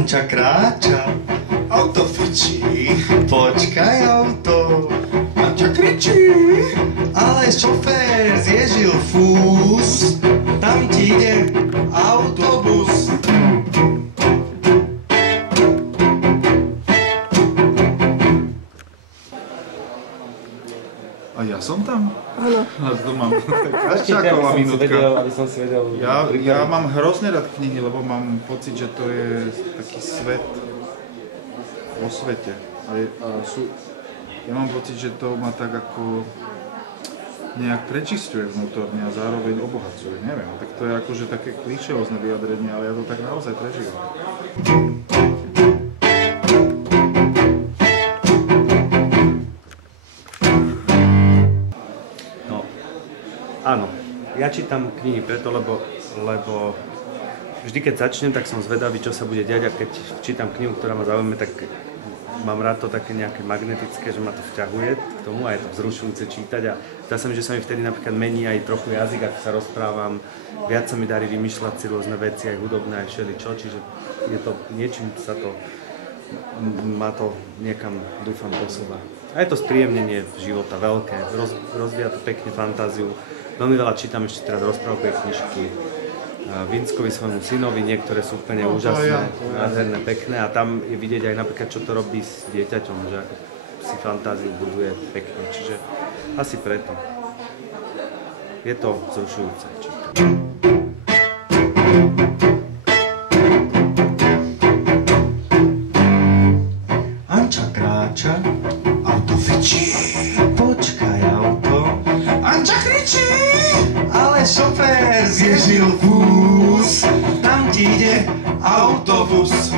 Anča kráča, Auto fičí, počkaj auto. Anča kričí, Ale šofér zježil fús, tam ti ide autobus. A ja som tam? Áno. A to mám čaková minútka. Aby som si vedel... Ja mám hrozne rád knihy, lebo mám pocit, že to je taký svet vo svete. Ja mám pocit, že to ma tak ako nejak prečisťuje vnútorne a zároveň obohacuje. Neviem, tak to je akože také klišézne vyjadrenie, ale ja to tak naozaj prežívam. Áno, ja čítam knihy preto, lebo vždy keď začnem, tak som zvedavý, čo sa bude diať, a keď čítam knihu, ktorá ma zaujíma, tak mám rád to také nejaké magnetické, že ma to vťahuje k tomu a je to vzrušujúce čítať a zdá sa mi, že sa mi vtedy napríklad mení aj trochu jazyk, ako sa rozprávam, viac sa mi darí vymýšľať si rôzne veci, aj hudobné, aj všeličo, čiže je to niečím ma to niekam, dúfam, posúva. A je to spríjemnenie života veľké, rozvíja to pekne fantáziu. Veľmi veľa čítam ešte teraz rozprávkové knižky Vinckovi, svojmu synovi, niektoré sú úplne úžasné, nádherné, pekné a tam je vidieť aj napríklad, čo to robí s dieťaťom, že ako si fantáziu buduje pekne, čiže asi preto. Je to vzrušujúce čítať. Anča kráča, Auto fičí, počkaj auto. Anča kričí, Ale šofér zježil fús, tam ti ide autobus.